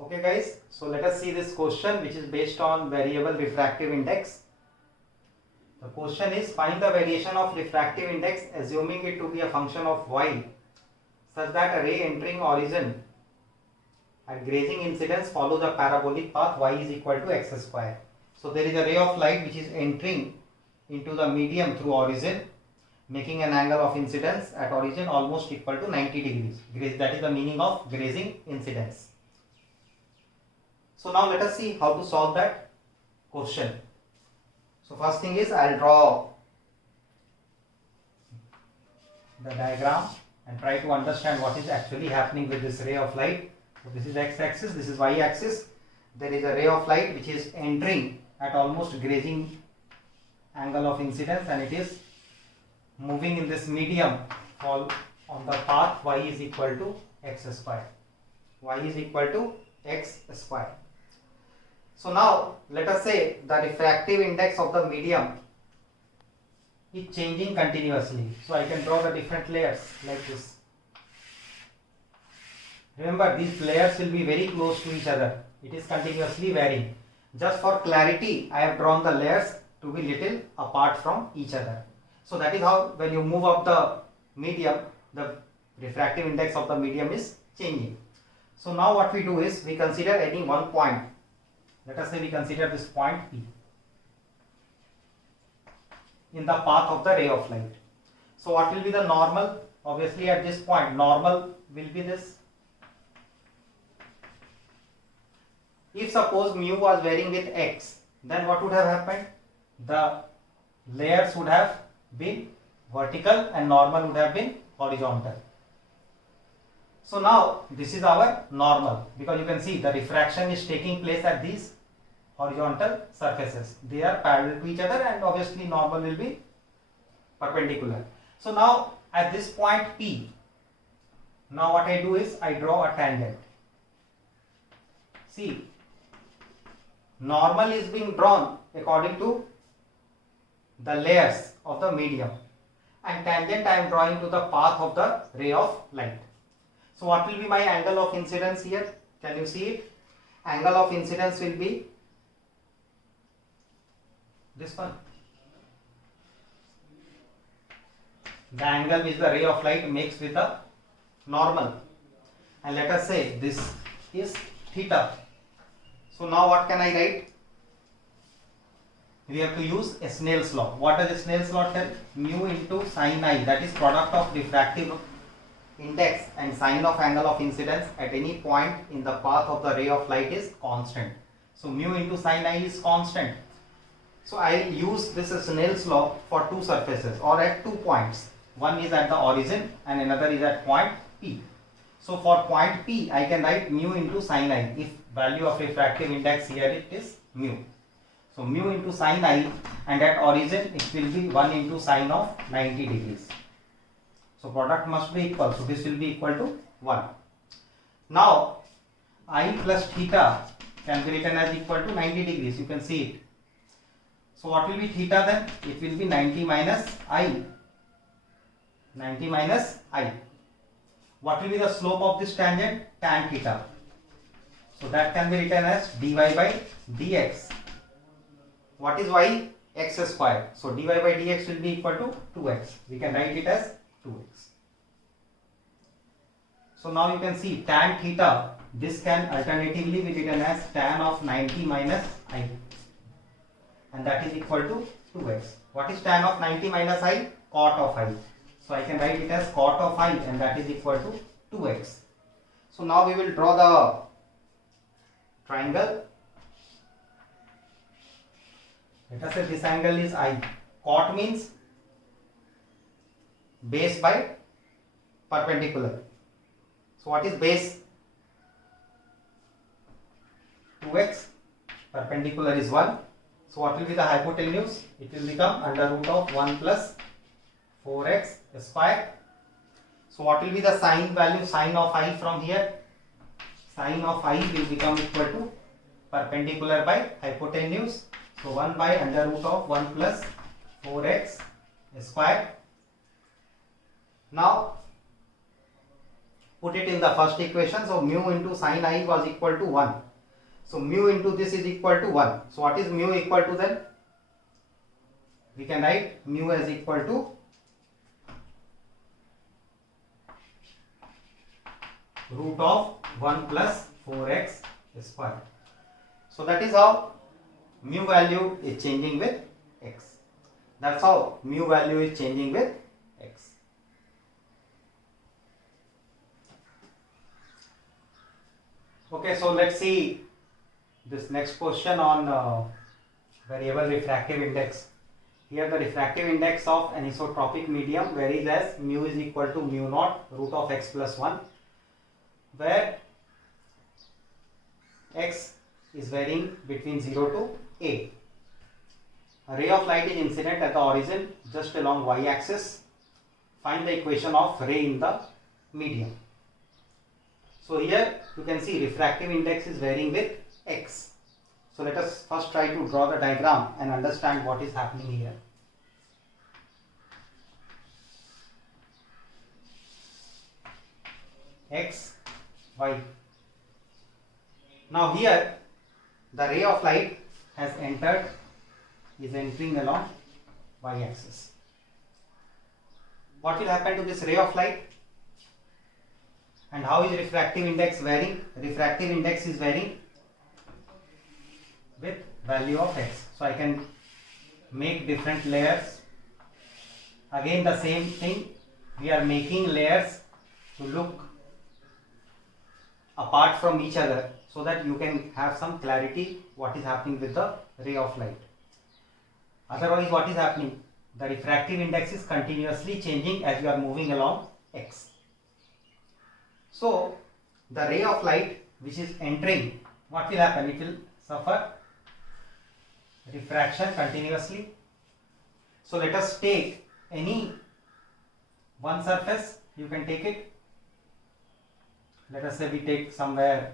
Okay guys, so let us see this question which is based on variable refractive index. The question is find the variation of refractive index assuming it to be a function of y such that a ray entering origin at grazing incidence follow the parabolic path y is equal to x square. So there is a ray of light which is entering into the medium through origin, making an angle of incidence at origin almost equal to 90 degrees. That is the meaning of grazing incidence. So now let us see how to solve that question. So first thing is I will draw the diagram and try to understand what is actually happening with this ray of light. So this is x-axis, this is y-axis. There is a ray of light which is entering at almost grazing angle of incidence and it is moving in this medium on the path y is equal to x square. Y is equal to x square. So now let us say the refractive index of the medium is changing continuously. So I can draw the different layers like this. Remember, these layers will be very close to each other. It is continuously varying. Just for clarity, I have drawn the layers to be little apart from each other. So that is how when you move up the medium, the refractive index of the medium is changing. So now what we do is we consider any one point. Let us say we consider this point P in the path of the ray of light. So what will be the normal? Obviously at this point normal will be this. If suppose mu was varying with x, then what would have happened? The layers would have been vertical and normal would have been horizontal. So now this is our normal because you can see the refraction is taking place at these horizontal surfaces. They are parallel to each other and obviously normal will be perpendicular. So now at this point P, now what I do is I draw a tangent. See, normal is being drawn according to the layers of the medium and tangent I am drawing to the path of the ray of light. So what will be my angle of incidence here? Can you see it? Angle of incidence will be this one. The angle which the ray of light makes with the normal. And let us say this is theta. So now what can I write? We have to use a Snell's law. What does Snell's law tell? Mu into sin I, that is product of refractive index and sine of angle of incidence at any point in the path of the ray of light is constant. So mu into sin I is constant. So I will use this Snell's law for two surfaces or at 2 points. One is at the origin and another is at point P. So for point P I can write mu into sin I. If value of refractive index here it is mu. So mu into sin I and at origin it will be 1 into sine of 90 degrees. So product must be equal. So this will be equal to 1. Now I plus theta can be written as equal to 90 degrees. You can see it. So what will be theta then? It will be 90 minus I. 90 minus I. What will be the slope of this tangent? Tan theta. So that can be written as dy by dx. What is y? X square. So dy by dx will be equal to 2x. We can write it as 2x. So now you can see tan theta. This can alternatively be written as tan of 90 minus I. And that is equal to 2x. What is tan of 90 minus I? Cot of I. So I can write it as cot of I and that is equal to 2x. So now we will draw the triangle. Let us say this angle is I. Cot means base by perpendicular. So what is base? 2x. Perpendicular is 1. So what will be the hypotenuse? It will become under root of 1 plus 4x square. So what will be the sine value? Sine of I from here? Sine of I will become equal to perpendicular by hypotenuse. So 1 by under root of 1 plus 4x square. Now put it in the first equation. So mu into sin I was equal to 1. So mu into this is equal to 1. So what is mu equal to then? We can write mu as equal to root of 1 plus 4x square. So that is how mu value is changing with x. That's how mu value is changing with x. Okay, so let's see this next question on variable refractive index. Here the refractive index of anisotropic medium varies as mu is equal to mu naught root of x plus 1, where x is varying between 0 to a. A ray of light is incident at the origin just along y-axis. Find the equation of ray in the medium. So here you can see refractive index is varying with x. So let us first try to draw the diagram and understand what is happening here. X, y. Now here the ray of light is entering along y-axis. What will happen to this ray of light? And how is refractive index varying? Refractive index is varying with value of x. So I can make different layers. Again the same thing, we are making layers to look apart from each other so that you can have some clarity what is happening with the ray of light. Otherwise what is happening? The refractive index is continuously changing as you are moving along x. So the ray of light which is entering, what will happen? It will suffer refraction continuously. So let us take any one surface, you can take it. Let us say we take somewhere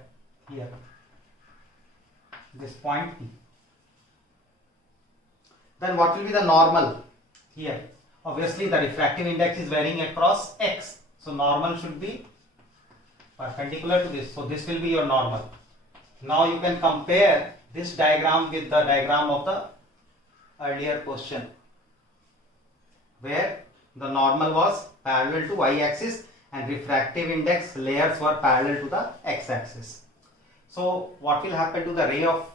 here, this point P. Then what will be the normal here? Obviously the refractive index is varying across x. So normal should be perpendicular to this. So this will be your normal. Now you can compare this diagram with the diagram of the earlier question, where the normal was parallel to y-axis and refractive index layers were parallel to the x-axis. So what will happen to the ray of,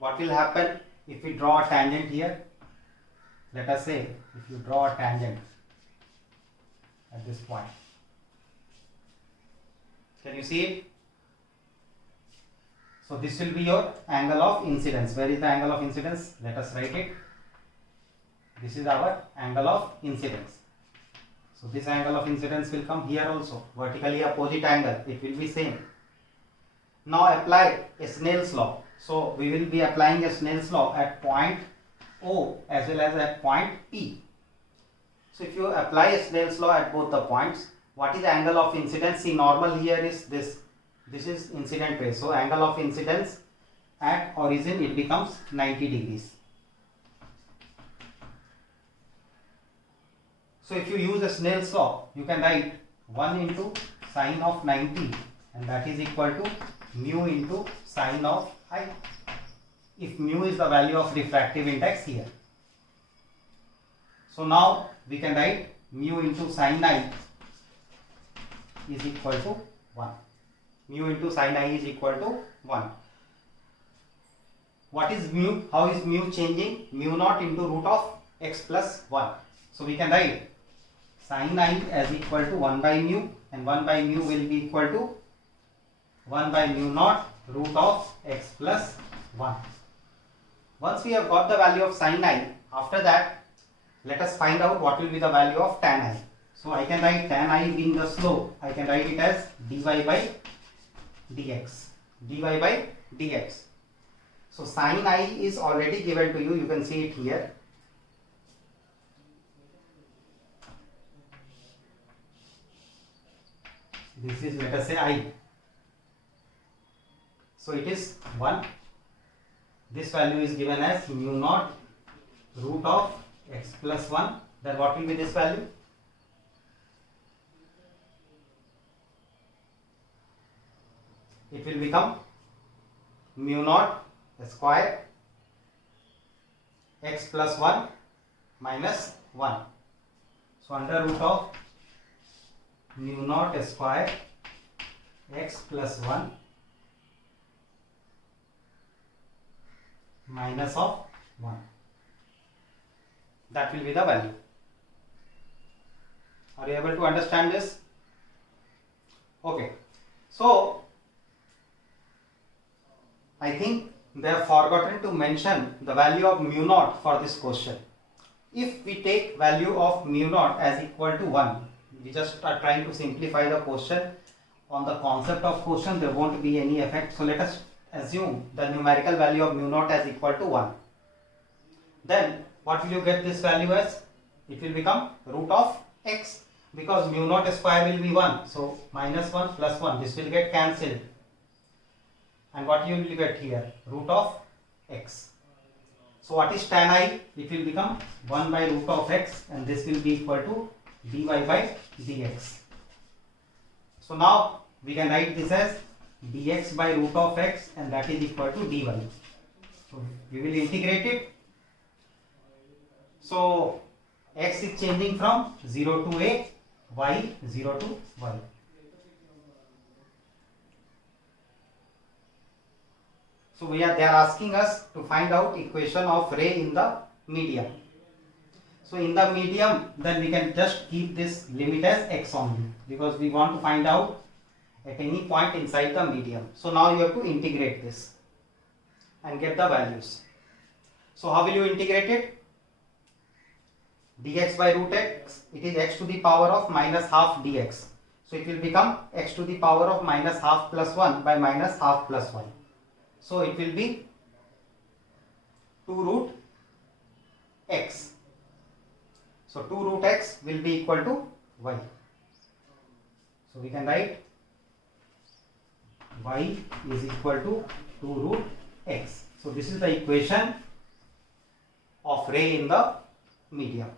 what will happen if we draw a tangent here? Let us say if you draw a tangent at this point. Can you see it? So this will be your angle of incidence. Where is the angle of incidence? Let us write it. This is our angle of incidence. So this angle of incidence will come here also. Vertically opposite angle. It will be same. Now apply a Snell's law. So we will be applying a Snell's law at point O as well as at point P. So if you apply a Snell's law at both the points, what is the angle of incidence? See, normal here is this. This is incident ray. So angle of incidence at origin, it becomes 90 degrees. So if you use a Snell's law, you can write 1 into sine of 90, and that is equal to mu into sine of I, if mu is the value of refractive index here. So now we can write mu into sine I is equal to 1. Mu into sine I is equal to 1. What is mu? How is mu changing? Mu naught into root of x plus 1. So we can write sine I as equal to 1 by mu, and 1 by mu will be equal to 1 by mu naught root of x plus 1. Once we have got the value of sine I, after that let us find out what will be the value of tan I. So I can write tan I being the slope, I can write it as dy by dx. dy by dx. So sine I is already given to you, you can see it here. This is, let us say, I. So it is 1. This value is given as mu naught root of x plus 1. Then what will be this value? it will become mu naught square x plus 1 minus 1. So under root of mu naught square x plus 1 minus of 1. That will be the value. Are you able to understand this? Okay. So I think they have forgotten to mention the value of mu naught for this question. If we take value of mu naught as equal to 1, we just are trying to simplify the question. On the concept of question, there won't be any effect. So let us assume the numerical value of mu naught as equal to 1. Then what will you get this value as? It will become root of x, because mu naught square will be 1. So minus 1 plus 1, this will get cancelled. And what you will get here? Root of x. So what is tan I? It will become 1 by root of x, and this will be equal to dy by dx. So now we can write this as dx by root of x, and that is equal to dy. So we will integrate it. So x is changing from 0 to a, y 0 to y. So they are asking us to find out equation of ray in the medium. So in the medium, then we can just keep this limit as x only, because we want to find out at any point inside the medium. So now you have to integrate this and get the values. So how will you integrate it? Dx by root x, it is x to the power of minus half dx. So it will become x to the power of minus half plus 1 by minus half plus 1. So it will be 2 root x. So 2 root x will be equal to y. So we can write y is equal to 2 root x. So this is the equation of ray in the medium.